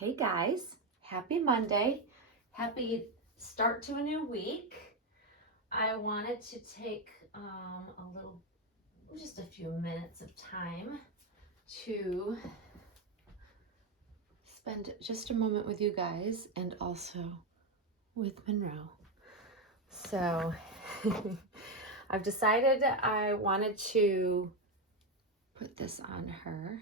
Hey guys, happy Monday. Happy start to a new week. I wanted to take just a few minutes of time to spend just a moment with you guys and also with Monroe. So I've decided I wanted to put this on her.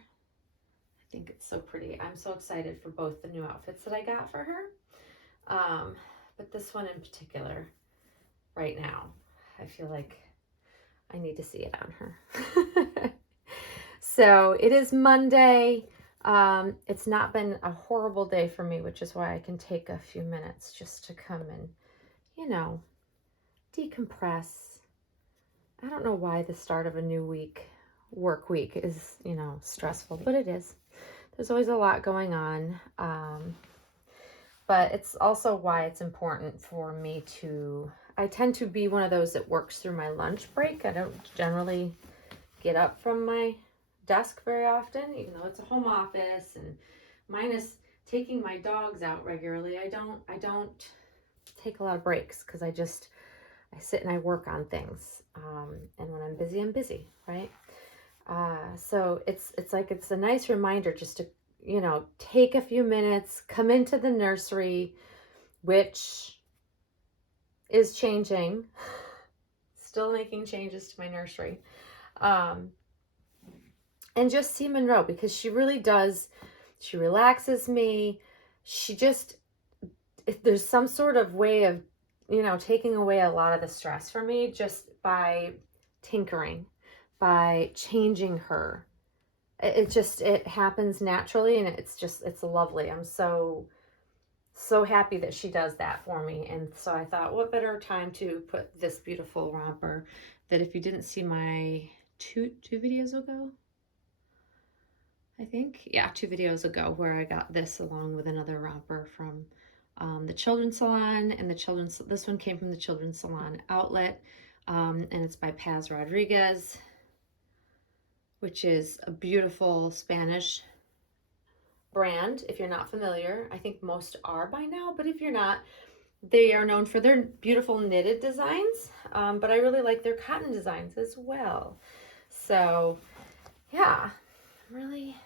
I think it's so pretty. I'm so excited for both the new outfits that I got for her. But this one in particular, right now, I feel like I need to see it on her. So it is Monday. It's not been a horrible day for me, which is why I can take a few minutes just to come and, decompress. I don't know why the start of a new work week is, stressful, but it is. There's always a lot going on. But it's also why it's important for me I tend to be one of those that works through my lunch break. I don't generally get up from my desk very often, even though it's a home office, and minus taking my dogs out regularly, I don't take a lot of breaks because I sit and I work on things. And when I'm busy, right? So it's a nice reminder just to, take a few minutes, come into the nursery, which is changing, still making changes to my nursery, and just see Monroe, because she really does, she relaxes me. There's some sort of way of, taking away a lot of the stress for me just by tinkering, by changing her. It happens naturally, and it's lovely. I'm so happy that she does that for me. And so I thought, what better time to put this beautiful romper that, if you didn't see my two videos ago, I think, yeah, 2 videos ago, where I got this along with another romper from the children's salon, and this one came from the children's salon outlet, and it's by Paz Rodriguez, which is a beautiful Spanish brand. If you're not familiar, I think most are by now, but if you're not, they are known for their beautiful knitted designs, but I really like their cotton designs as well. So yeah, I'm really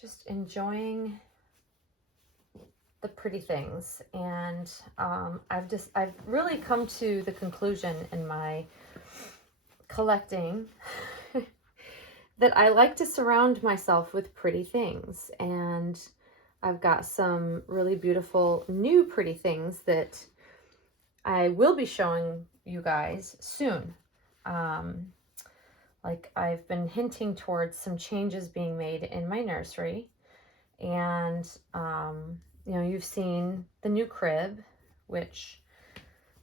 just enjoying the pretty things. And I've really come to the conclusion in my collecting that I like to surround myself with pretty things. And I've got some really beautiful new pretty things that I will be showing you guys soon. Like, I've been hinting towards some changes being made in my nursery. And, you've seen the new crib, which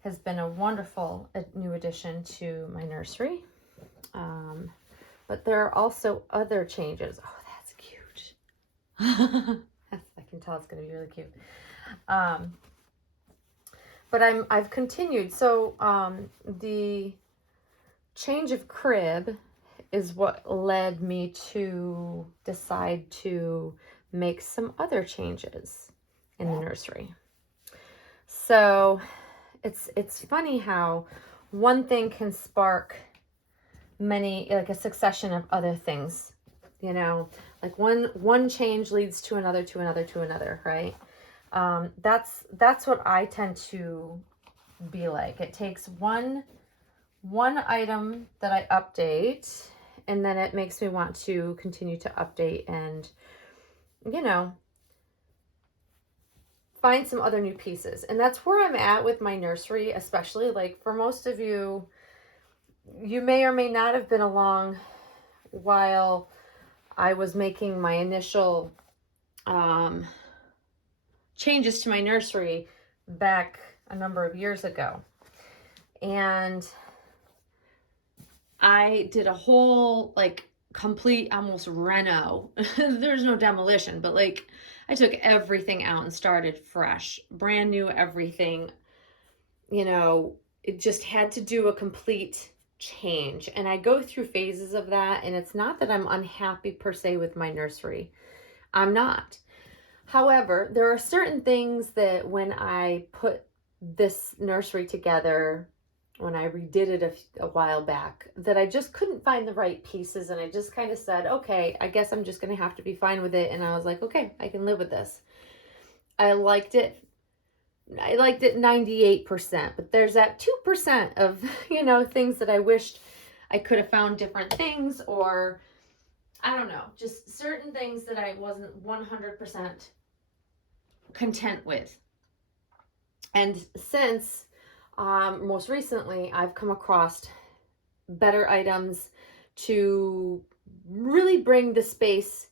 has been a wonderful new addition to my nursery. But there are also other changes. Oh, that's cute. I can tell it's going to be really cute. But I've continued. So the change of crib is what led me to decide to make some other changes in the nursery. So it's funny how one thing can spark like a succession of other things, like one change leads to another, right? That's what I tend to be like. It takes one item that I update, and then it makes me want to continue to update and, find some other new pieces. And that's where I'm at with my nursery, especially. Like, for most of you, you may or may not have been along while I was making my initial changes to my nursery back a number of years ago. And I did a whole, complete, almost reno. There's no demolition, but I took everything out and started fresh, brand new everything. It just had to do a complete change. And I go through phases of that, and it's not that I'm unhappy per se with my nursery. I'm not. However, there are certain things that when I put this nursery together, when I redid it a while back, that I just couldn't find the right pieces. And I just kind of said, okay, I guess I'm just going to have to be fine with it. And I was like, okay, I can live with this. I liked it 98%, but there's that 2% of, things that I wished I could have found different things, or I don't know, just certain things that I wasn't 100% content with. And since most recently, I've come across better items to really bring the space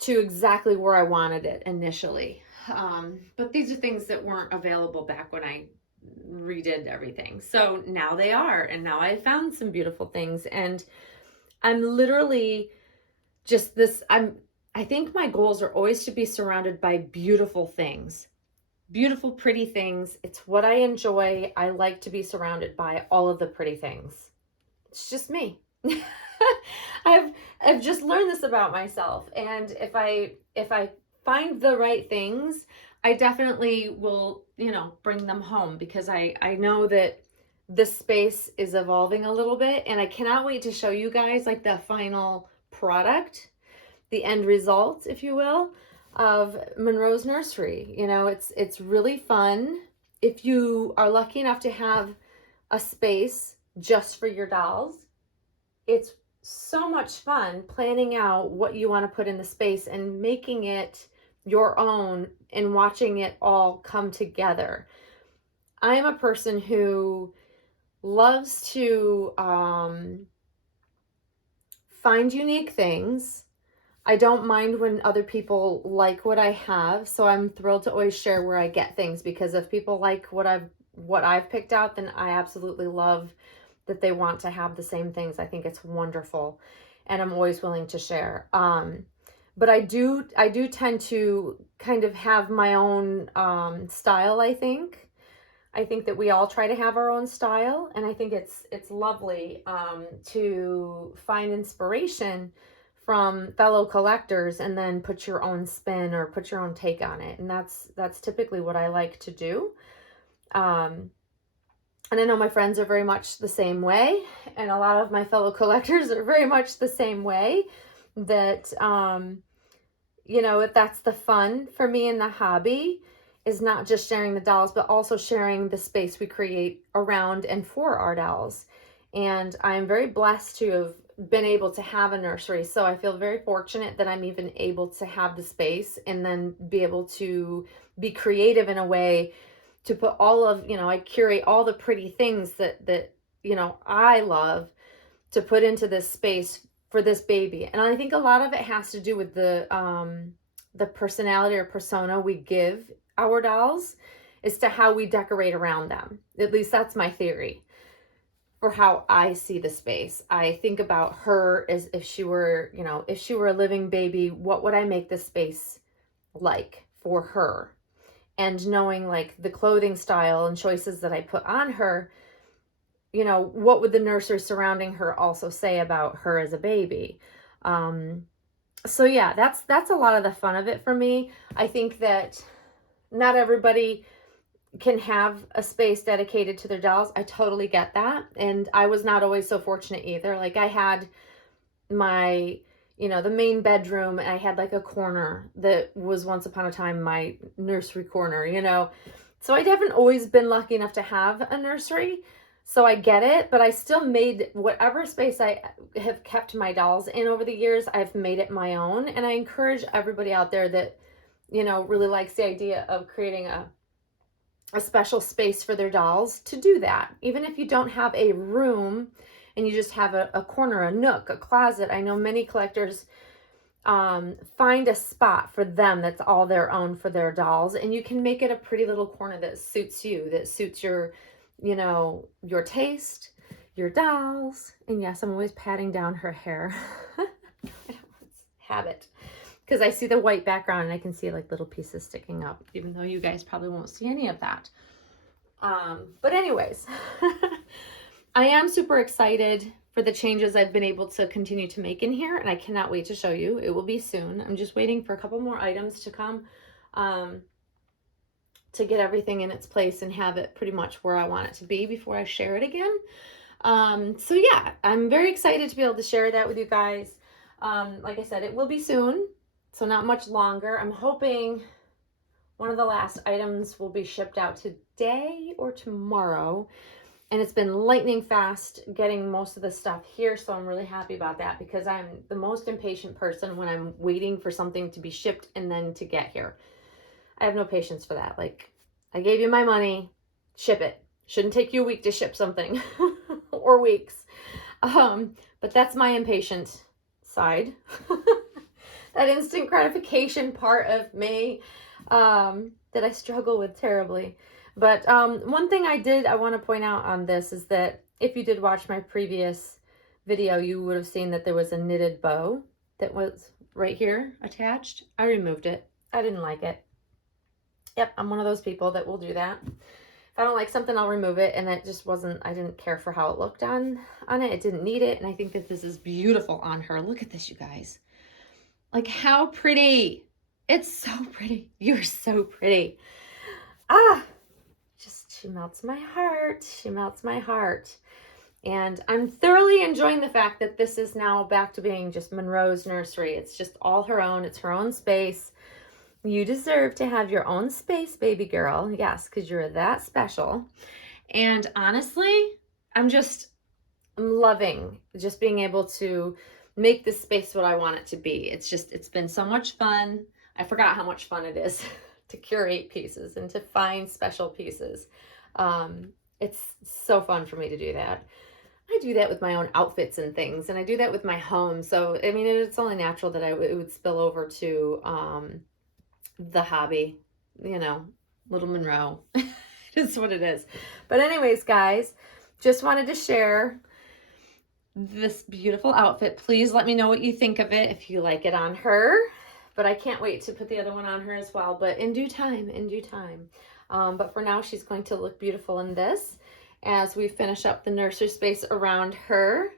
to exactly where I wanted it initially. But these are things that weren't available back when I redid everything. So now they are, and now I found some beautiful things, and I'm literally just this, I think my goals are always to be surrounded by beautiful things. Beautiful, pretty things. It's what I enjoy. I like to be surrounded by all of the pretty things. It's just me. I've just learned this about myself, and if I find the right things, I definitely will, bring them home, because I know that this space is evolving a little bit, and I cannot wait to show you guys like the final product, the end result, if you will, of Monroe's nursery. It's really fun. If you are lucky enough to have a space just for your dolls, it's so much fun planning out what you want to put in the space and making it your own and watching it all come together. I am a person who loves to find unique things. I don't mind when other people like what I have, so I'm thrilled to always share where I get things, because if people like what I've picked out, then I absolutely love that they want to have the same things. I think it's wonderful, and I'm always willing to share. But I do tend to kind of have my own style. I think that we all try to have our own style, and I think it's lovely to find inspiration from fellow collectors and then put your own spin or put your own take on it. And that's typically what I like to do. And I know my friends are very much the same way, and a lot of my fellow collectors are very much the same way, that that's the fun for me in the hobby, is not just sharing the dolls, but also sharing the space we create around and for our dolls. And I'm very blessed to have been able to have a nursery. So I feel very fortunate that I'm even able to have the space and then be able to be creative in a way to put all of, I curate all the pretty things that I love to put into this space for this baby. And I think a lot of it has to do with the personality or persona we give our dolls as to how we decorate around them. At least that's my theory for how I see the space. I think about her as if she were a living baby, what would I make this space like for her? And knowing like the clothing style and choices that I put on her, what would the nursery surrounding her also say about her as a baby? So yeah, that's a lot of the fun of it for me. I think that not everybody can have a space dedicated to their dolls. I totally get that. And I was not always so fortunate either. Like I had my, the main bedroom, and I had like a corner that was once upon a time my nursery corner, So I haven't always been lucky enough to have a nursery. So I get it, but I still made whatever space I have kept my dolls in over the years, I've made it my own. And I encourage everybody out there that, really likes the idea of creating a special space for their dolls to do that. Even if you don't have a room and you just have a corner, a nook, a closet. I know many collectors find a spot for them that's all their own for their dolls, and you can make it a pretty little corner that suits you, that suits your your taste, your dolls. And yes, I'm always patting down her hair. It's habit, because I see the white background and I can see like little pieces sticking up, even though you guys probably won't see any of that. But anyways, I am super excited for the changes I've been able to continue to make in here, and I cannot wait to show you. It will be soon. I'm just waiting for a couple more items to come to get everything in its place and have it pretty much where I want it to be before I share it again. So yeah, I'm very excited to be able to share that with you guys. Like I said, it will be soon, so not much longer. I'm hoping one of the last items will be shipped out today or tomorrow. And it's been lightning fast getting most of the stuff here, so I'm really happy about that because I'm the most impatient person when I'm waiting for something to be shipped and then to get here. I have no patience for that. Like, I gave you my money, ship it. Shouldn't take you a week to ship something or weeks. But that's my impatient side. That instant gratification part of me that I struggle with terribly. But one thing I want to point out on this is that if you did watch my previous video, you would have seen that there was a knitted bow that was right here attached. I removed it. I didn't like it. Yep, I'm one of those people that will do that. If I don't like something, I'll remove it, and it just wasn't, I didn't care for how it looked on it. It didn't need it, and I think that this is beautiful on her. Look at this, you guys. Like, how pretty. It's so pretty. You're so pretty. She melts my heart. She melts my heart. And I'm thoroughly enjoying the fact that this is now back to being just Monroe's nursery. It's just all her own. It's her own space. You deserve to have your own space, baby girl. Yes, because you're that special. And honestly, I'm loving just being able to make this space what I want it to be. It's been so much fun. I forgot how much fun it is to curate pieces and to find special pieces. It's so fun for me to do that. I do that with my own outfits and things, and I do that with my home. So, I mean, it's only natural that it would spill over to the hobby, you know, little Monroe. It's what it is. But anyways, guys, just wanted to share this beautiful outfit. Please let me know what you think of it if you like it on her. But I can't wait to put the other one on her as well, but in due time, in due time. But for now, she's going to look beautiful in this as we finish up the nursery space around her.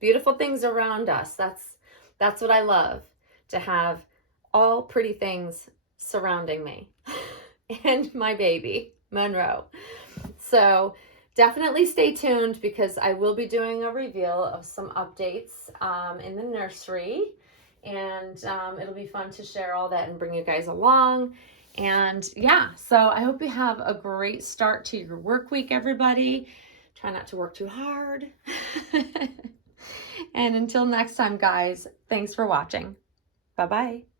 Beautiful things around us. That's what I love, to have all pretty things surrounding me and my baby, Monroe. So definitely stay tuned because I will be doing a reveal of some updates in the nursery. And it'll be fun to share all that and bring you guys along. And yeah, so I hope you have a great start to your work week, everybody. Try not to work too hard. And until next time, guys, thanks for watching. Bye-bye.